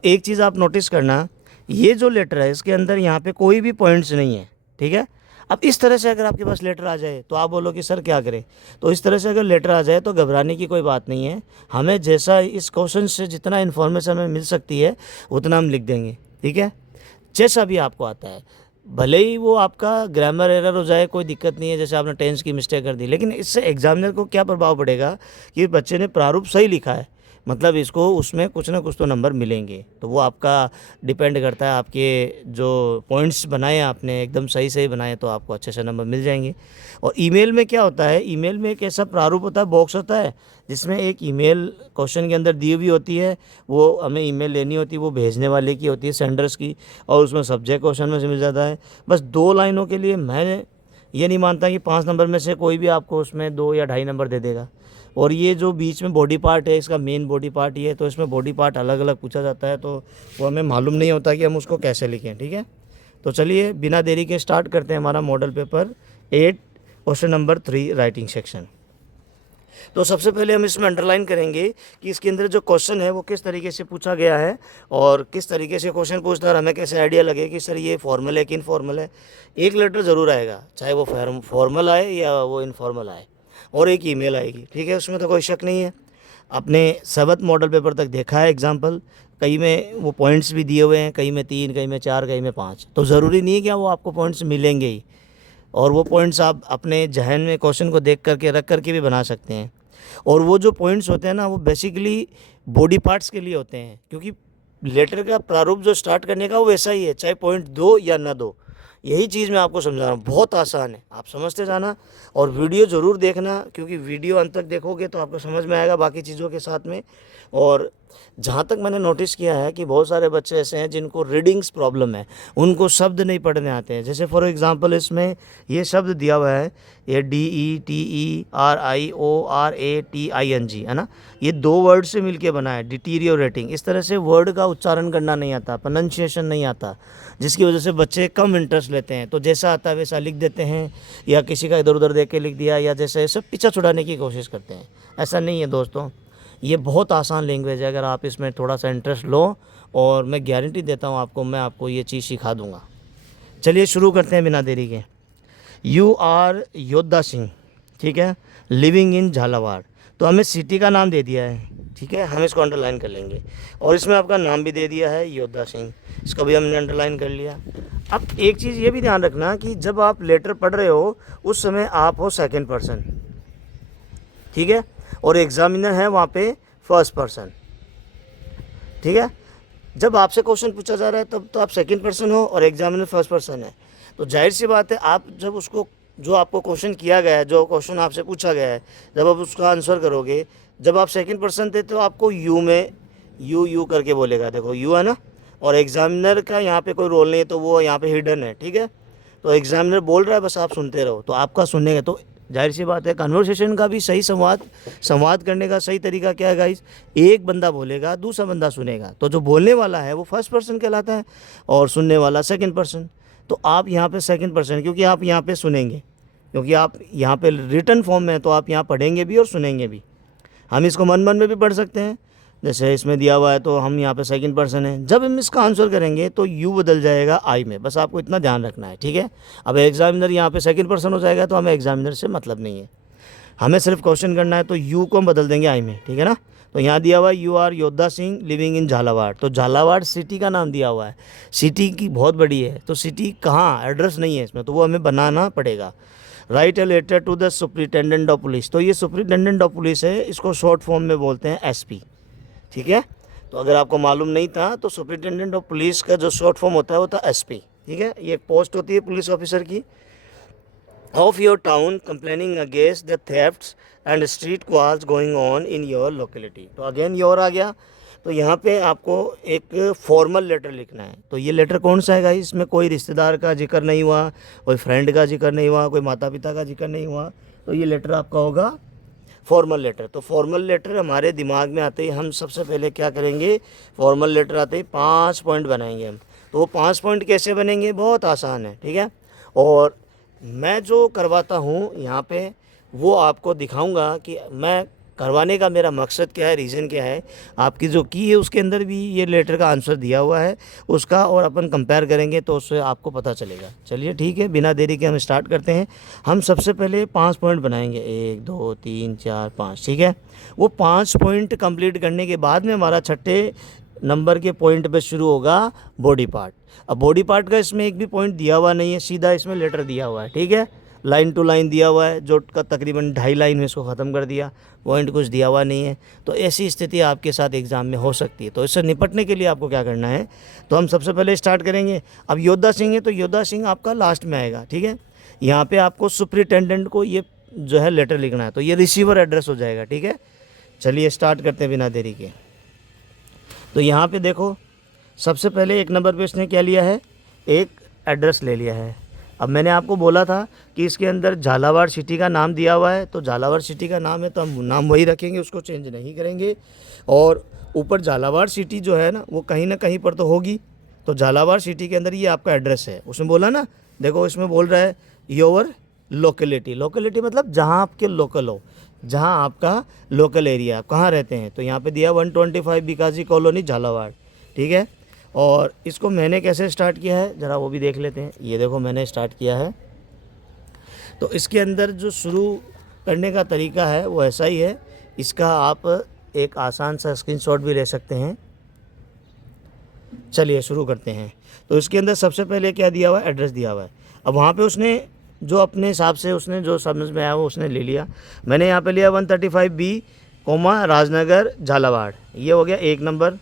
अब एक चीज़ आप नोटिस करना, ये जो लेटर है इसके अंदर यहाँ पे कोई भी पॉइंट्स नहीं है, ठीक है। अब इस तरह से अगर आपके पास लेटर आ जाए तो आप बोलो कि सर क्या करें। तो इस तरह से अगर लेटर आ जाए तो घबराने की कोई बात नहीं है। हमें जैसा इस क्वेश्चन से जितना इन्फॉर्मेशन हमें मिल सकती है उतना हम लिख देंगे, ठीक है। जैसा भी आपको आता है, भले ही वो आपका ग्रामर एरर हो जाए, कोई दिक्कत नहीं है, जैसे आपने टेंस की मिस्टेक कर दी, लेकिन इससे एग्जामिनर को क्या प्रभाव पड़ेगा कि बच्चे ने प्रारूप सही लिखा है, मतलब इसको उसमें कुछ ना कुछ तो नंबर मिलेंगे। तो वो आपका डिपेंड करता है, आपके जो पॉइंट्स बनाए आपने एकदम सही सही बनाए तो आपको अच्छे से नंबर मिल जाएंगे। और ईमेल में क्या होता है, ईमेल में एक ऐसा प्रारूप होता है, बॉक्स होता है जिसमें एक ईमेल क्वेश्चन के अंदर दी हुई होती है, वो हमें ईमेल लेनी होती है, वो भेजने वाले की होती है, सेंडर्स की, और उसमें सब्जेक्ट क्वेश्चन में से मिल जाता है। बस 2 लाइनों के लिए मैं ये नहीं मानता कि 5 नंबर में से कोई भी आपको उसमें 2 या ढाई नंबर दे देगा। और ये जो बीच में बॉडी पार्ट है, इसका मेन बॉडी पार्ट ये है, तो इसमें बॉडी पार्ट अलग अलग पूछा जाता है, तो वो हमें मालूम नहीं होता कि हम उसको कैसे लिखें, ठीक है। तो चलिए बिना देरी के स्टार्ट करते हैं हमारा model paper 8 question number 3 writing section. तो सबसे पहले हम इसमें अंडरलाइन करेंगे कि इसके अंदर जो क्वेश्चन है वो किस तरीके से पूछा गया है और किस तरीके से क्वेश्चन पूछता है, और हमें कैसे आइडिया लगे कि सर ये फॉर्मल है कि इनफॉर्मल है। एक लेटर ज़रूर आएगा, चाहे वो फॉर्मल आए या वो इनफॉर्मल आए, और एक ईमेल आएगी, ठीक है, उसमें तो कोई शक नहीं है। आपने 7th मॉडल पेपर तक देखा है एग्जाम्पल, कई में वो पॉइंट्स भी दिए हुए हैं, कई में 3, कई में 4, कई में 5। तो ज़रूरी नहीं है कि वो आपको पॉइंट्स मिलेंगे ही, और वो पॉइंट्स आप अपने जहन में क्वेश्चन को देख करके रख करके भी बना सकते हैं। और वो जो पॉइंट्स होते हैं ना, वो बेसिकली बॉडी पार्ट्स के लिए होते हैं, क्योंकि लेटर का प्रारूप जो स्टार्ट करने का वो वैसा ही है, चाहे पॉइंट दो या ना दो। यही चीज़ मैं आपको समझा रहा हूँ, बहुत आसान है, आप समझते जाना। और वीडियो ज़रूर देखना, क्योंकि वीडियो अंत तक देखोगे तो आपको समझ में आएगा बाकी चीज़ों के साथ में। और जहाँ तक मैंने नोटिस किया है कि बहुत सारे बच्चे ऐसे हैं जिनको रीडिंग्स प्रॉब्लम है, उनको शब्द नहीं पढ़ने आते हैं। जैसे फॉर एग्जांपल इसमें ये शब्द दिया हुआ है, ये DETERIORATING है ना, ये 2 वर्ड से मिलके बना है, डिटीरियोरेटिंग। इस तरह से वर्ड का उच्चारण करना नहीं आता, प्रोनाउंसिएशन नहीं आता, जिसकी वजह से बच्चे कम इंटरेस्ट लेते हैं। तो जैसा आता है वैसा लिख देते हैं, या किसी का इधर उधर देख के लिख दिया, या जैसे सब पीछा छुड़ाने की कोशिश करते हैं। ऐसा नहीं है दोस्तों, ये बहुत आसान लैंग्वेज है, अगर आप इसमें थोड़ा सा इंटरेस्ट लो, और मैं गारंटी देता हूँ आपको, मैं आपको ये चीज़ सिखा दूँगा। चलिए शुरू करते हैं बिना देरी के। यू आर योद्धा सिंह, ठीक है, लिविंग इन झालावाड़। तो हमें सिटी का नाम दे दिया है, ठीक है, हम इसको अंडरलाइन कर लेंगे। और इसमें आपका नाम भी दे दिया है योद्धा सिंह, इसको भी हमने अंडरलाइन कर लिया। अब एक चीज़ ये भी ध्यान रखना कि जब आप लेटर पढ़ रहे हो उस समय आप हो सेकंड पर्सन, ठीक है, और एग्जामिनर है वहाँ पे फर्स्ट पर्सन, ठीक है। जब आपसे क्वेश्चन पूछा जा रहा है तब तो आप सेकंड पर्सन हो और एग्जामिनर फर्स्ट पर्सन है, तो जाहिर सी बात है आप जब उसको, जो आपको क्वेश्चन किया गया है, जो क्वेश्चन आपसे पूछा गया है, जब आप उसका आंसर करोगे, जब आप सेकंड पर्सन थे तो आपको यू में यू करके बोलेगा, देखो यू है ना, और एग्जामिनर का यहाँ पे कोई रोल नहीं है, तो वो यहाँ पे हिडन है, ठीक है। तो एग्जामिनर बोल रहा है, बस आप सुनते रहो, तो आपका सुनने का, तो जाहिर सी बात है कन्वर्सेशन का भी सही संवाद करने का सही तरीका क्या है गाइस, एक बंदा बोलेगा दूसरा बंदा सुनेगा, तो जो बोलने वाला है वो फर्स्ट पर्सन कहलाता है और सुनने वाला सेकंड पर्सन। तो आप यहाँ पे सेकंड पर्सन, क्योंकि आप यहाँ पे सुनेंगे, क्योंकि आप यहाँ पे रिटन फॉर्म में है, तो आप यहाँ पढ़ेंगे भी और सुनेंगे भी। हम इसको मन मन में भी पढ़ सकते हैं, जैसे इसमें दिया हुआ है, तो हम यहाँ पे सेकंड पर्सन है, जब हम इसका आंसर करेंगे तो यू बदल जाएगा आई में, बस आपको इतना ध्यान रखना है, ठीक है। अब एग्जामिनर यहाँ पे सेकंड पर्सन हो जाएगा तो हमें एग्जामिनर से मतलब नहीं है, हमें सिर्फ क्वेश्चन करना है, तो यू को हम बदल देंगे आई में, ठीक है ना। तो यहाँ दिया हुआ है यू आर योद्धा सिंह लिविंग इन झालावाड़, तो झालावाड़ सिटी का नाम दिया हुआ है, सिटी की बहुत बड़ी है, तो सिटी कहाँ, एड्रेस नहीं है इसमें, तो वो हमें बनाना पड़ेगा। Write a letter to the superintendent of police, तो ये सुप्रिटेंडेंट ऑफ पुलिस है, इसको शॉर्ट फॉर्म में बोलते हैं एसपी, ठीक है। तो अगर आपको मालूम नहीं था तो सुप्रिटेंडेंट ऑफ पुलिस का जो शॉर्ट फॉर्म होता है वो था एसपी, ठीक है। ये एक पोस्ट होती है पुलिस ऑफिसर की। Of your town complaining against the thefts and street quartz going on in your locality, तो अगेन योर आ गया, तो यहाँ पे आपको एक फॉर्मल लेटर लिखना है। तो ये लेटर कौन सा है गाइस, इसमें कोई रिश्तेदार का जिक्र नहीं हुआ, कोई फ्रेंड का जिक्र नहीं हुआ, कोई माता पिता का जिक्र नहीं हुआ, तो ये लेटर आपका होगा फॉर्मल लेटर। तो फॉर्मल लेटर हमारे दिमाग में आते ही हम सबसे पहले क्या करेंगे, फॉर्मल लेटर आते ही 5 पॉइंट बनाएंगे हम। तो वो 5 पॉइंट कैसे बनेंगे, बहुत आसान है, ठीक है। और मैं जो करवाता हूँ यहाँ पे वो आपको दिखाऊंगा कि मैं करवाने का मेरा मकसद क्या है, रीज़न क्या है, आपकी जो की है उसके अंदर भी ये लेटर का आंसर दिया हुआ है उसका, और अपन कंपेयर करेंगे तो उससे आपको पता चलेगा। चलिए ठीक है, बिना देरी के हम स्टार्ट करते हैं। हम सबसे पहले 5 पॉइंट बनाएंगे, 1 2 3 4 5, ठीक है। वो 5 पॉइंट कंप्लीट करने के बाद में हमारा छठे नंबर के पॉइंट पे शुरू होगा बॉडी पार्ट। अब बॉडी पार्ट का इसमें एक भी पॉइंट दिया हुआ नहीं है, सीधा इसमें लेटर दिया हुआ है, ठीक है। लाइन टू लाइन दिया हुआ है, जो का तकरीबन 2.5 लाइन में इसको ख़त्म कर दिया, पॉइंट कुछ दिया हुआ नहीं है। तो ऐसी स्थिति आपके साथ एग्ज़ाम में हो सकती है। तो इससे निपटने के लिए आपको क्या करना है, तो हम सबसे पहले स्टार्ट करेंगे। अब योद्धा सिंह है तो योद्धा सिंह आपका लास्ट में आएगा, ठीक है। यहाँ पे आपको सुपरिटेंडेंट को ये जो है लेटर लिखना है, तो ये रिसीवर एड्रेस हो जाएगा, ठीक है। चलिए स्टार्ट करते हैं बिना देरी के। तो यहाँ पे देखो, सबसे पहले 1 नंबर पे इसने क्या लिया है, एक एड्रेस ले लिया है। अब मैंने आपको बोला था कि इसके अंदर झालावाड़ सिटी का नाम दिया हुआ है, तो झालावाड़ सिटी का नाम है तो हम नाम वही रखेंगे, उसको चेंज नहीं करेंगे। और ऊपर झालावाड़ सिटी जो है ना वो कहीं ना कहीं पर तो होगी, तो झालावाड़ सिटी के अंदर ये आपका एड्रेस है। उसमें बोला ना, देखो इसमें बोल रहा है योर लोकेलिटी, लोकेलिटी मतलब जहाँ आपके लोकल हो, जहाँ आपका लोकल एरिया, आप कहाँ रहते हैं। तो यहाँ पे दिया 125 बिकाजी कॉलोनी झालावाड़, ठीक है। और इसको मैंने कैसे स्टार्ट किया है ज़रा वो भी देख लेते हैं। ये देखो मैंने स्टार्ट किया है, तो इसके अंदर जो शुरू करने का तरीका है वो ऐसा ही है। इसका आप एक आसान सा स्क्रीनशॉट भी ले सकते हैं। चलिए शुरू करते हैं। तो इसके अंदर सबसे पहले क्या दिया हुआ है, एड्रेस दिया हुआ है। अब वहाँ पे उसने जो अपने हिसाब से उसने जो समझ में आया वो उसने ले लिया। मैंने यहाँ पे लिया 135B, राजनगर झालावाड़, ये हो गया 1 नंबर,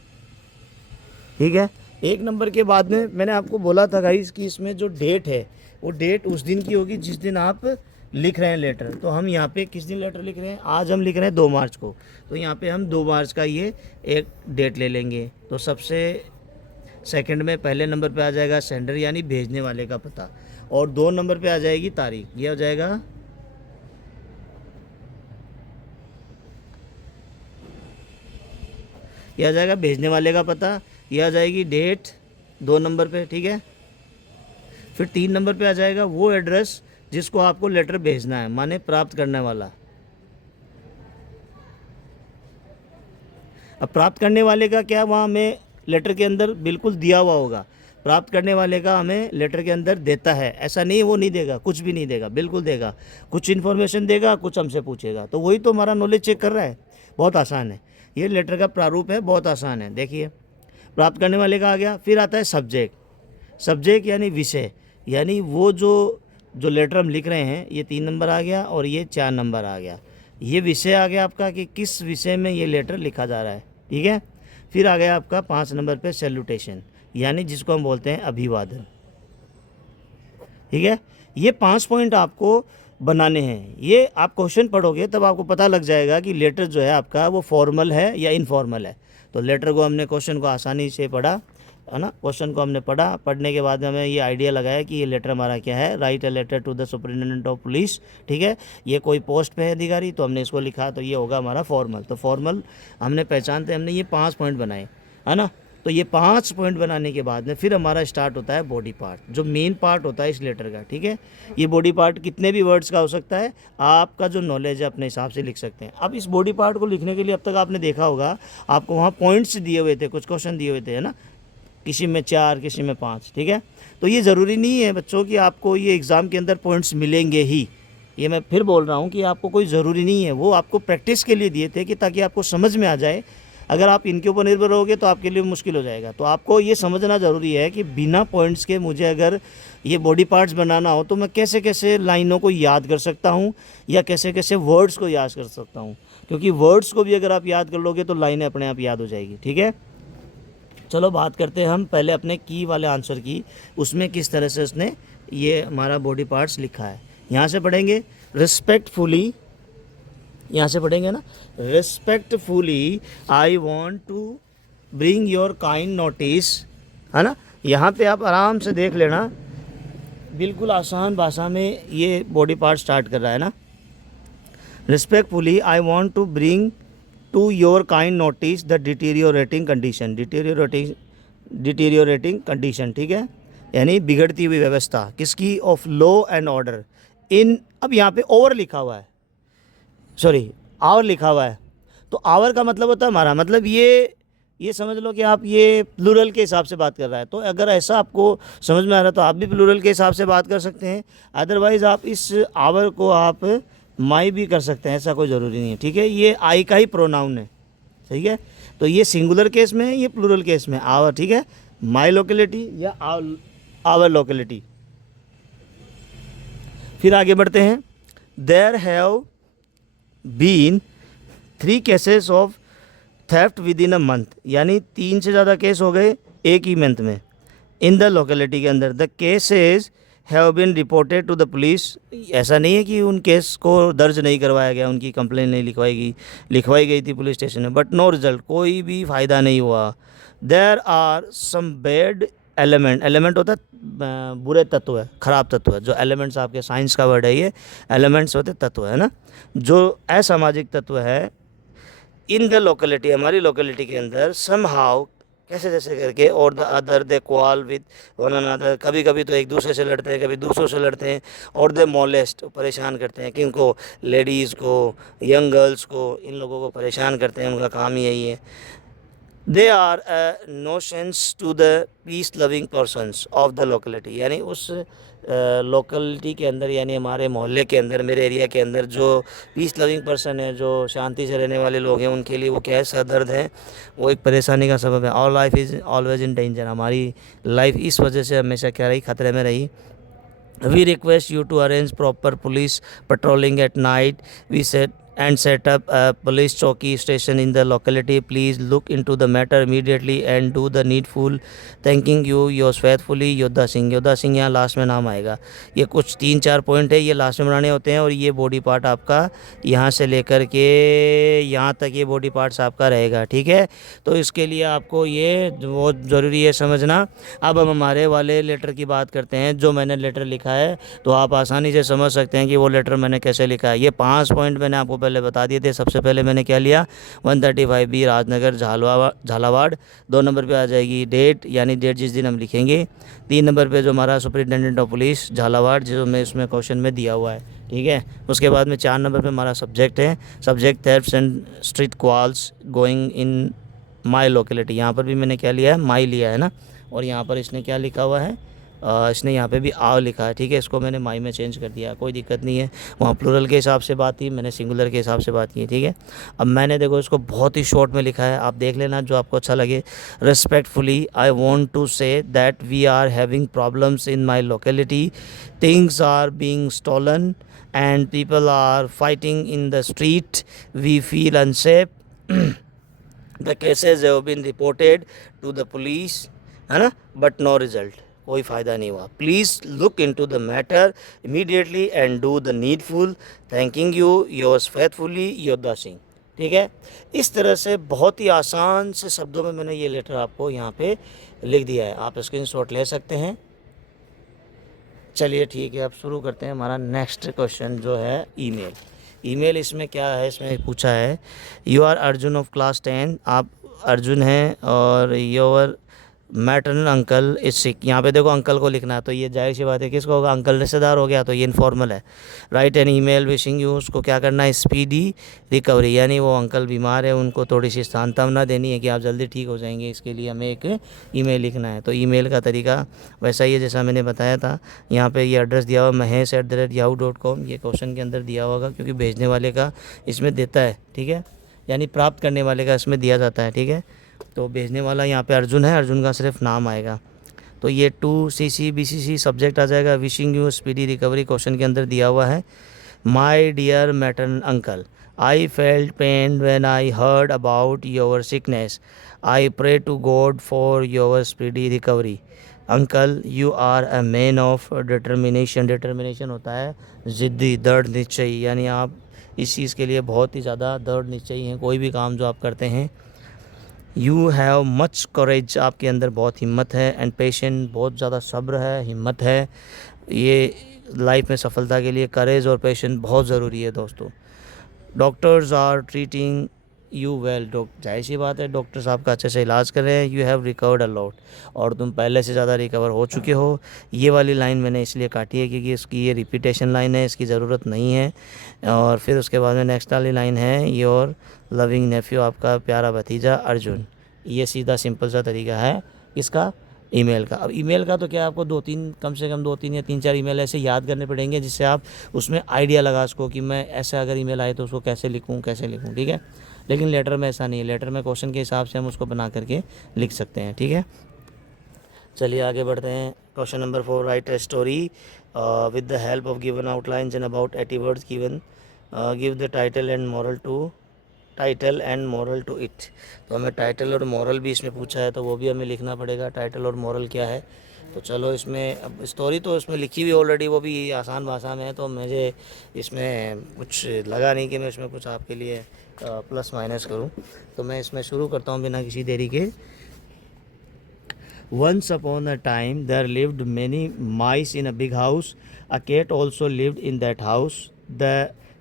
ठीक है। 1 नंबर के बाद में मैंने आपको बोला था गाइस कि इसमें जो डेट है वो डेट उस दिन की होगी जिस दिन आप लिख रहे हैं लेटर। तो हम यहाँ पे किस दिन लेटर लिख रहे हैं, आज हम लिख रहे हैं 2 मार्च को, तो यहाँ पे हम 2 मार्च का ये एक डेट ले लेंगे। तो सबसे सेकंड में पहले नंबर पे आ जाएगा सेंडर यानी भेजने वाले का पता, और 2 नंबर पे आ जाएगी तारीख, ये हो जाएगा भेजने वाले का पता, ये आ जाएगी डेट 2 नंबर पे, ठीक है। फिर 3 नंबर पे आ जाएगा वो एड्रेस जिसको आपको लेटर भेजना है, माने प्राप्त करने वाला। अब प्राप्त करने वाले का क्या, वहाँ हमें लेटर के अंदर बिल्कुल दिया हुआ होगा, प्राप्त करने वाले का हमें लेटर के अंदर देता है, ऐसा नहीं वो नहीं देगा, कुछ भी नहीं देगा, बिल्कुल देगा, कुछ इन्फॉर्मेशन देगा, कुछ हमसे पूछेगा। तो वही तो हमारा नॉलेज चेक कर रहा है। बहुत आसान है, ये लेटर का प्रारूप है, बहुत आसान है। देखिए प्राप्त करने वाले का आ गया। फिर आता है सब्जेक्ट, सब्जेक्ट यानी विषय, यानी वो जो लेटर हम लिख रहे हैं, ये 3 नंबर आ गया और ये 4 नंबर आ गया। ये विषय आ गया आपका कि किस विषय में ये लेटर लिखा जा रहा है, ठीक है। फिर आ गया आपका 5 नंबर पे सैल्यूटेशन, यानी जिसको हम बोलते हैं अभिवादन, ठीक है। ये 5 पॉइंट आपको बनाने हैं। ये आप क्वेश्चन पढ़ोगे तब आपको पता लग जाएगा कि लेटर जो है आपका वो फॉर्मल है या इनफॉर्मल है। तो लेटर को हमने, क्वेश्चन को आसानी से पढ़ा है ना, क्वेश्चन को हमने पढ़ा, पढ़ने के बाद में हमें ये आइडिया लगाया कि ये लेटर हमारा क्या है, write a letter to the superintendent of police, ठीक है। ये कोई पोस्ट पे है अधिकारी, तो हमने इसको लिखा, तो ये होगा हमारा फॉर्मल। तो फॉर्मल हमने पहचानते, हमने ये 5 पॉइंट बनाए, है ना। तो ये 5 पॉइंट बनाने के बाद में फिर हमारा स्टार्ट होता है बॉडी पार्ट, जो मेन पार्ट होता है इस लेटर का, ठीक है। ये बॉडी पार्ट कितने भी वर्ड्स का हो सकता है, आपका जो नॉलेज है अपने हिसाब से लिख सकते हैं। अब इस बॉडी पार्ट को लिखने के लिए अब तक आपने देखा होगा आपको वहाँ पॉइंट्स दिए हुए थे, कुछ क्वेश्चन दिए हुए थे, है ना, किसी में 4 किसी में 5, ठीक है। तो ये ज़रूरी नहीं है बच्चों कि आपको ये एग्ज़ाम के अंदर पॉइंट्स मिलेंगे ही, ये मैं फिर बोल रहा हूँ कि आपको कोई ज़रूरी नहीं है, वो आपको प्रैक्टिस के लिए दिए थे कि ताकि आपको समझ में आ जाए। अगर आप इनके ऊपर निर्भर रहोगे तो आपके लिए मुश्किल हो जाएगा। तो आपको ये समझना ज़रूरी है कि बिना पॉइंट्स के मुझे अगर ये बॉडी पार्ट्स बनाना हो तो मैं कैसे कैसे लाइनों को याद कर सकता हूँ या कैसे कैसे वर्ड्स को याद कर सकता हूँ, क्योंकि वर्ड्स को भी अगर आप याद कर लोगे तो लाइनें अपने आप याद हो जाएगी, ठीक है। चलो बात करते हैं हम पहले अपने की वाले आंसर की, उसमें किस तरह से उसने ये हमारा बॉडी पार्ट्स लिखा है। यहाँ से पढ़ेंगे रिस्पेक्टफुली, यहाँ से पढ़ेंगे ना, respectfully I want to bring your kind notice, है ना। यहाँ पे आप आराम से देख लेना, बिल्कुल आसान भाषा में ये बॉडी पार्ट स्टार्ट कर रहा है ना। Respectfully I want to bring to your kind notice the deteriorating condition, deteriorating condition, ठीक है, यानी बिगड़ती हुई व्यवस्था किसकी, of law and order in, अब यहाँ पे ओवर लिखा हुआ है, सॉरी आवर लिखा हुआ है, तो आवर का मतलब होता है हमारा, मतलब ये समझ लो कि आप ये प्लूरल के हिसाब से बात कर रहा है। तो अगर ऐसा आपको समझ में आ रहा है तो आप भी प्लूरल के हिसाब से बात कर सकते हैं, अदरवाइज़ आप इस आवर को आप माई भी कर सकते हैं, ऐसा कोई ज़रूरी नहीं है, ठीक है। ये आई का ही प्रोनाउन है, ठीक है। तो ये सिंगुलर केस में है, ये प्लूरल केस में आवर, ठीक है। माई लोकेलिटी या आवर लोकेलिटी। फिर आगे बढ़ते हैं। There have been 3 cases of theft within a month, यानी 3 से ज़्यादा केस हो गए एक ही मंथ में इन द लोकेलिटी के अंदर। The cases have been reported to the police, ऐसा नहीं है कि उन केस को दर्ज नहीं करवाया गया, उनकी कंप्लेंट नहीं लिखवाई गई थी पुलिस स्टेशन में, बट नो रिजल्ट, कोई भी फ़ायदा नहीं हुआ। There are some bad element, element होता है बुरे तत्व है, ख़राब तत्व है। जो एलिमेंट्स, आपके साइंस का वर्ड है ये, एलिमेंट्स होते तत्व है ना, जो असामाजिक तत्व है इन द लोकेलिटी, हमारी लोकेलिटी के अंदर। सम हाउ, कैसे जैसे करके, और the other they क्वाल with one another, कभी कभी तो एक दूसरे से लड़ते हैं, कभी दूसरों से लड़ते हैं। और दे मोलेस्ट, परेशान करते हैं, किनको, लेडीज़ को, यंग गर्ल्स को, इन लोगों को परेशान करते हैं, उनका काम ही यही है। They are notions to the peace loving persons of the locality, यानी उस लोकेलिटी के अंदर, यानी हमारे मोहल्ले के अंदर, मेरे एरिया के अंदर जो पीस लविंग पर्सन है, जो शांति से रहने वाले लोग हैं, उनके लिए वो क्या है, सर दर्द है, वो एक परेशानी का सबब है। और life is always in danger, हमारी लाइफ इस वजह से हमेशा क्या रही, खतरे में रही। We request you to arrange proper police patrolling at night. We set up a police chowki station in the locality. Please look into the matter immediately and do the needful. Thanking you, yours faithfully, योद्धा सिंह। योद्धा सिंह यहाँ last में नाम आएगा। ये कुछ 3-4 point है, ये लास्ट में बनाने होते हैं, और ये बॉडी पार्ट आपका यहाँ से लेकर के यहाँ तक ये बॉडी पार्ट्स आपका रहेगा, ठीक है। तो इसके लिए आपको ये बहुत ज़रूरी है समझना। अब हम हमारे वाले लेटर की बात करते हैं, जो मैंने लेटर लिखा है, तो आप आसानी से समझ सकते हैं कि वो लेटर मैंने कैसे लिखा है। ये 5 पॉइंट मैंने आपको पहले बता दिए थे। सबसे पहले मैंने क्या लिया, 135B राजनगर झालावाड़। 2 नंबर पे आ जाएगी डेट, यानी डेट जिस दिन हम लिखेंगे। 3 नंबर पे जो हमारा सुपरिटेंडेंट ऑफ पुलिस झालावाड़, जो मैं इसमें क्वेश्चन में दिया हुआ है, ठीक है। उसके बाद में 4 नंबर पे हमारा सब्जेक्ट है, subject thefts and street quarrels going in my locality. यहाँ पर भी मैंने क्या लिया है, माई लिया है ना, और यहाँ पर इसने क्या लिखा हुआ है, इसने यहाँ पे भी आव लिखा है, ठीक है। इसको मैंने माई में चेंज कर दिया, कोई दिक्कत नहीं है। वहाँ प्लूरल के हिसाब से बात थी, मैंने सिंगुलर के हिसाब से बात की, ठीक है। अब मैंने देखो इसको बहुत ही शॉर्ट में लिखा है, आप देख लेना जो आपको अच्छा लगे। Respectfully I want to say that we are having problems in my locality, things are being stolen and people are fighting in the street, we feel unsafe. The cases have been reported to the police, है ना, but no result, कोई फ़ायदा नहीं हुआ। Please look into the matter immediately and do the needful. Thanking you, yours faithfully, योद्धा सिंह, ठीक है। इस तरह से बहुत ही आसान से शब्दों में मैंने ये लेटर आपको यहाँ पे लिख दिया है, आप स्क्रीनशॉट ले सकते हैं। चलिए ठीक है, अब शुरू करते हैं हमारा नेक्स्ट क्वेश्चन जो है ईमेल। इसमें क्या है, इसमें पूछा है you are Arjun of class 10, आप अर्जुन हैं, और your maternal uncle is sick. यहाँ पे देखो अंकल को लिखना है, तो ये जाहिर सी बात है किसको होगा, अंकल रिश्तेदार हो गया, तो ये इनफॉर्मल है। Write an email wishing you, उसको क्या करना है, स्पीडी रिकवरी, यानी वो अंकल बीमार है, उनको थोड़ी सी सांत्वना देनी है कि आप जल्दी ठीक हो जाएंगे, इसके लिए हमें एक ईमेल लिखना है। तो ईमेल का तरीका वैसा ही है जैसा मैंने बताया था। यहाँ पर ये एड्रेस दिया हुआ mahesh@yahoo.com, ये क्वेश्चन के अंदर दिया होगा, क्योंकि भेजने वाले का इसमें देता है, ठीक है, यानी प्राप्त करने वाले का इसमें दिया जाता है, ठीक है। तो भेजने वाला यहाँ पे अर्जुन है, अर्जुन का सिर्फ नाम आएगा। तो ये 2CC सब्जेक्ट आ जाएगा, wishing you speedy recovery, question के अंदर दिया हुआ है। My dear maternal uncle, I felt pain when I heard about your sickness, I pray to God for your speedy recovery. Uncle you are a man of determination, determination होता है ज़िद्दी, दृढ़ निश्चयी, यानी आप इस चीज़ के लिए बहुत ही ज़्यादा दृढ़ निश्चयी हैं, कोई भी काम जो आप करते हैं। यू हैव मच करेज, आपके अंदर बहुत हिम्मत है, एंड पेशेंट, बहुत ज़्यादा सब्र है, हिम्मत है। ये लाइफ में सफलता के लिए करेज और पेशेंट बहुत ज़रूरी है दोस्तों। Doctors are treating you well, doctor, जाहिर सी बात है डॉक्टर साहब का अच्छे से इलाज कर रहे हैं। You have recovered a lot, और तुम पहले से ज़्यादा रिकवर हो चुके हो। ये वाली लाइन मैंने इसलिए काटी है क्योंकि इसकी ये रिपीटेशन लाइन है, इसकी ज़रूरत नहीं है। और फिर उसके बाद में नेक्स्ट वाली लाइन है, योर लविंग नेफ्यू, आपका प्यारा भतीजा अर्जुन। ये सीधा सिंपल सा तरीका है इसका, ईमेल का। अब ईमेल का तो क्या, आपको दो तीन, कम से कम 2-3 या 3-4 ईमेल ऐसे याद करने पड़ेंगे जिससे आप उसमें आइडिया लगा सको कि मैं ऐसा अगर ईमेल आए तो उसको कैसे लिखूं, ठीक है। लेकिन लेटर में ऐसा नहीं है, लेटर में क्वेश्चन के हिसाब से हम उसको बना करके लिख सकते हैं, ठीक है। चलिए आगे बढ़ते हैं। Question number 4, write a story with the help of given outlines in about 80 words given, give the title and moral to it. तो हमें टाइटल और मोरल भी इसमें पूछा है, तो वो भी हमें लिखना पड़ेगा, टाइटल और मोरल क्या है। तो चलो, इसमें अब स्टोरी तो इसमें लिखी हुई ऑलरेडी, वो भी आसान भाषा में है, तो मुझे इसमें कुछ लगा नहीं कि मैं इसमें कुछ आपके लिए प्लस माइनस करूं। तो मैं इसमें शुरू करता हूं बिना किसी देरी के। Once upon a time, there lived many mice in a big house. A cat also lived in that house. The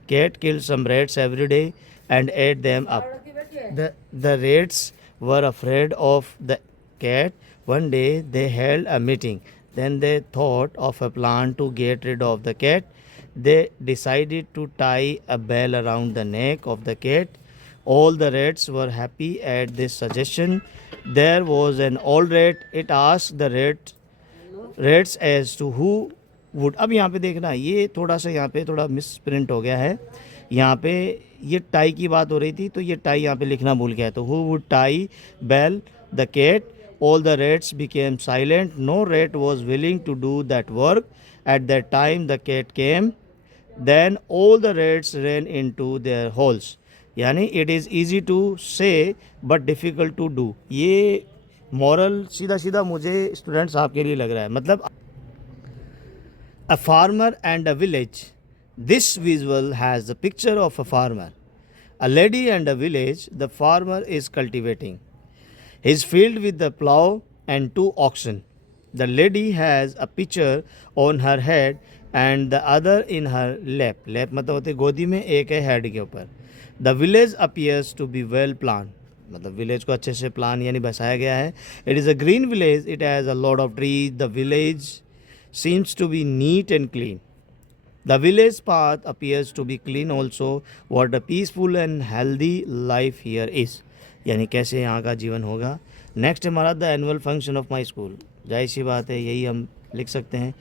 cat killed some rats every day and ate them up. The rats were afraid of the cat. One day they held a meeting. Then they thought of a plan to get rid of the cat. They decided to tie a bell around the neck of the cat. All the rats were happy at this suggestion. There was an old rat. It asked the rats as to who would. अब यहाँ पे देखना, ये थोड़ा सा यहाँ पे थोड़ा मिस प्रिंट हो गया है। यहाँ पे ये टाई की बात हो रही थी, तो ये टाई यहाँ पे लिखना भूल गया। तो who would tie bell the cat? All the rats became silent. No rat was willing to do that work. At that time the cat came. Then all the rats ran into their holes. यानी it is easy to से but difficult to do. ये moral सीधा सीधा मुझे students आपके लिए लग रहा है। मतलब a farmer and a village, this visual has the picture of a farmer, a lady and a village. The farmer is cultivating his field with the plow and 2 oxen. The lady has a pitcher on her head and the other in her lap. Lap मतलब होते गोदी में, एक है head के ऊपर। The village appears to be well planned. मतलब village को अच्छे से प्लान यानी बसाया गया है। It is a green village. It has a lot of trees. The village seems to be neat and clean. The village path appears to be clean also. What a peaceful and healthy life here is. यानी कैसे यहाँ का जीवन होगा। Next हमारा the annual function of my school. जाहिर सी बात है, यही हम लिख सकते हैं।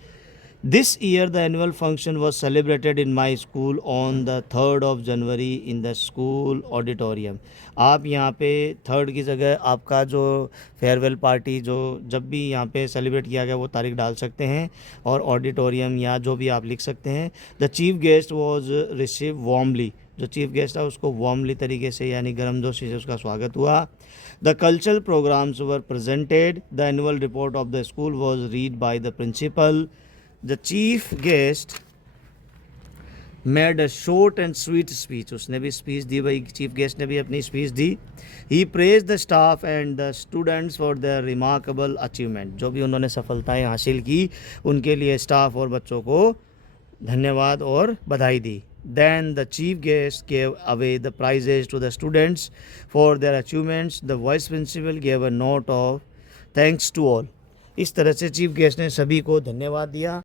This year the annual function was celebrated in my school on the 3rd of January in the school auditorium. आप यहाँ पे 3rd की जगह आपका जो फेयरवेल पार्टी जो जब भी यहाँ पे सेलिब्रेट किया गया वो तारीख डाल सकते हैं, और ऑडिटोरियम या जो भी आप लिख सकते हैं। The chief guest was receive warmly, जो चीफ गेस्ट था उसको वार्मली तरीके से यानी गर्मजोशी से उसका स्वागत हुआ। The cultural programmes were presented. The annual report of the school was read by the principal. The chief guest made a short and sweet speech, उसने भी स्पीच दी, भाई चीफ गेस्ट ने भी अपनी speech the. He praise the staff and the students for their remarkable achievement, जो भी उन्होंने सफलताएं हासिल की उनके लिए स्टाफ और बच्चों को धन्यवाद और बधाई दी। Then the chief guest gave away the prizes to the students for their achievements. The vice principal gave a note of thanks to all. इस तरह से चीफ गेस्ट ने सभी को धन्यवाद दिया।